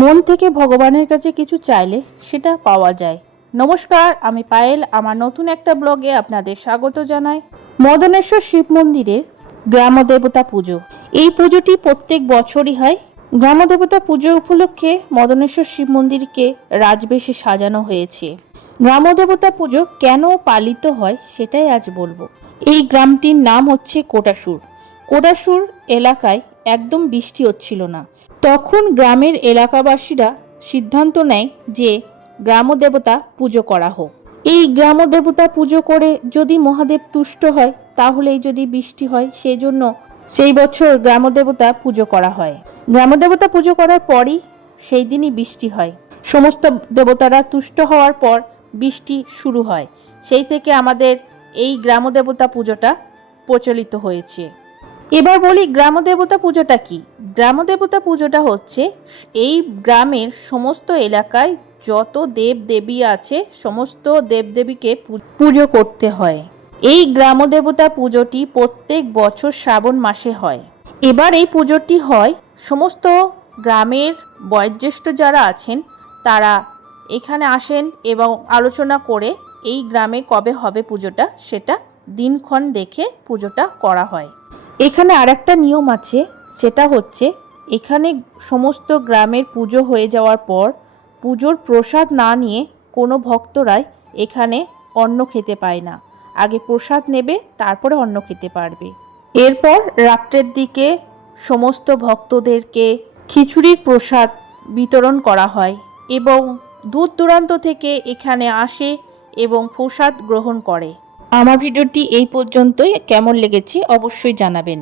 মন থেকে ভগবানের কাছে কিছু চাইলে সেটা পাওয়া যায়। নমস্কার, আমি পায়েল। আমার নতুন একটা ব্লগে আপনাদের স্বাগত জানাই। মদনেশ্বর শিব মন্দিরের গ্রামদেবতা পুজো, এই পুজোটি প্রত্যেক বছরই হয়। গ্রামদেবতা পুজো উপলক্ষে মদনেশ্বর শিব মন্দিরকে রাজবেশে সাজানো হয়েছে। গ্রামদেবতা পুজো কেন পালিত হয় সেটাই আজ বলবো। এই গ্রামটির নাম হচ্ছে কোটাসুর। কোটাসুর এলাকায় একদম বৃষ্টি হচ্ছিল না। তখন গ্রামের এলাকাবাসীরা সিদ্ধান্ত নেয় যে গ্রামদেবতা পুজো করা হোক। এই গ্রামদেবতা পুজো করে যদি মহাদেব তুষ্ট হয় তাহলেই যদি বৃষ্টি হয়, সেই জন্য সেই বছর গ্রামদেবতা পুজো করা হয়। গ্রামদেবতা পুজো করার পরই সেই দিনই বৃষ্টি হয়। সমস্ত দেবতারা তুষ্ট হওয়ার পর বৃষ্টি শুরু হয়। সেই থেকে আমাদের এই গ্রামদেবতা পুজোটা প্রচলিত হয়েছে। এবার বলি গ্রামদেবতা পুজোটা কি। গ্রামদেবতা পুজোটা হচ্ছে এই গ্রামের সমস্ত এলাকায় যত দেব দেবী আছে সমস্ত দেবদেবীকে পুজো করতে হয়। এই গ্রামদেবতা পুজোটি প্রত্যেক বছর শ্রাবণ মাসে হয়। এবার এই পুজোটি হয় সমস্ত গ্রামের বয়োজ্যেষ্ঠ যারা আছেন তারা এখানে আসেন এবং আলোচনা করে এই গ্রামে কবে হবে পুজোটা সেটা দিনক্ষণ দেখে পুজোটা করা হয়। এখানে আরেকটা নিয়ম আছে, সেটা হচ্ছে এখানে সমস্ত গ্রামের পুজো হয়ে যাওয়ার পর পুজোর প্রসাদ না নিয়ে কোনো ভক্তরাই এখানে অন্ন খেতে পায় না। আগে প্রসাদ নেবে, তারপরে অন্ন খেতে পারবে। এরপর রাত্রের দিকে সমস্ত ভক্তদেরকে খিচুড়ির প্রসাদ বিতরণ করা হয় এবং দূর দূরান্ত থেকে এখানে আসে এবং প্রসাদ গ্রহণ করে। আমার ভিডিওটি এই পর্যন্তই। কেমন লেগেছে অবশ্যই জানাবেন।